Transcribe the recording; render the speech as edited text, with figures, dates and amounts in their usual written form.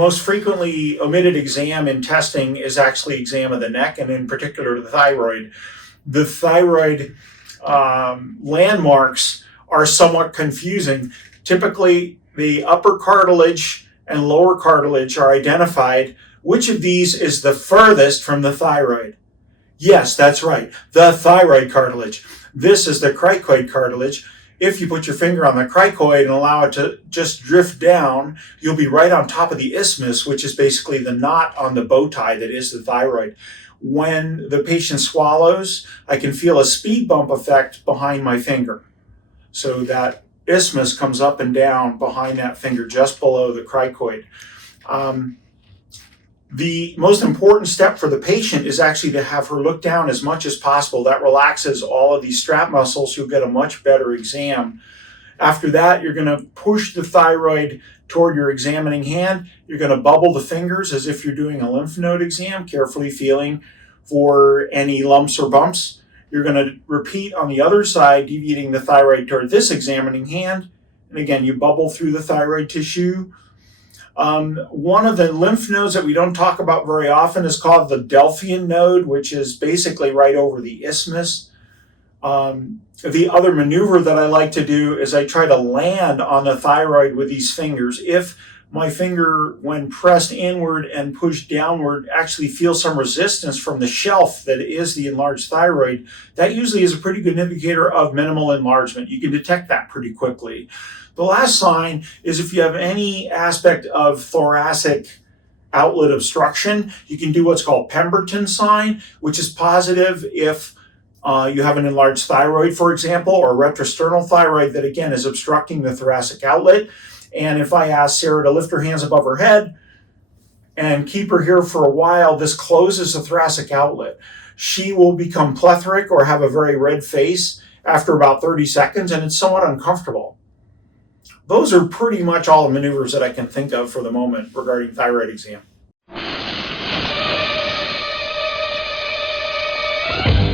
most frequently omitted exam in testing is actually exam of the neck, and in particular the thyroid. The thyroid landmarks are somewhat confusing. Typically, the upper cartilage and lower cartilage are identified. Which of these is the furthest from the thyroid? Yes, that's right, the thyroid cartilage. This is the cricoid cartilage. If you put your finger on the cricoid and allow it to just drift down, you'll be right on top of the isthmus, which is basically the knot on the bow tie that is the thyroid. When the patient swallows, I can feel a speed bump effect behind my finger. So that isthmus comes up and down behind that finger, just below the cricoid. The most important step for the patient is actually to have her look down as much as possible. That relaxes all of these strap muscles. You'll get a much better exam. After that, you're going to push the thyroid toward your examining hand. You're going to bubble the fingers as if you're doing a lymph node exam, carefully feeling for any lumps or bumps. You're going to repeat on the other side, deviating the thyroid toward this examining hand. And again, you bubble through the thyroid tissue. One of the lymph nodes that we don't talk about very often is called the Delphian node, which is basically right over the isthmus. The other maneuver that I like to do is I try to land on the thyroid with these fingers. If my finger, when pressed inward and pushed downward, actually feels some resistance from the shelf that is the enlarged thyroid, that usually is a pretty good indicator of minimal enlargement. You can detect that pretty quickly. The last sign is if you have any aspect of thoracic outlet obstruction, you can do what's called Pemberton sign, which is positive if you have an enlarged thyroid, for example, or retrosternal thyroid that, again, is obstructing the thoracic outlet. And if I ask Sarah to lift her hands above her head and keep her here for a while, this closes the thoracic outlet. She will become plethoric or have a very red face after about 30 seconds, and it's somewhat uncomfortable. Those are pretty much all the maneuvers that I can think of for the moment regarding thyroid exam.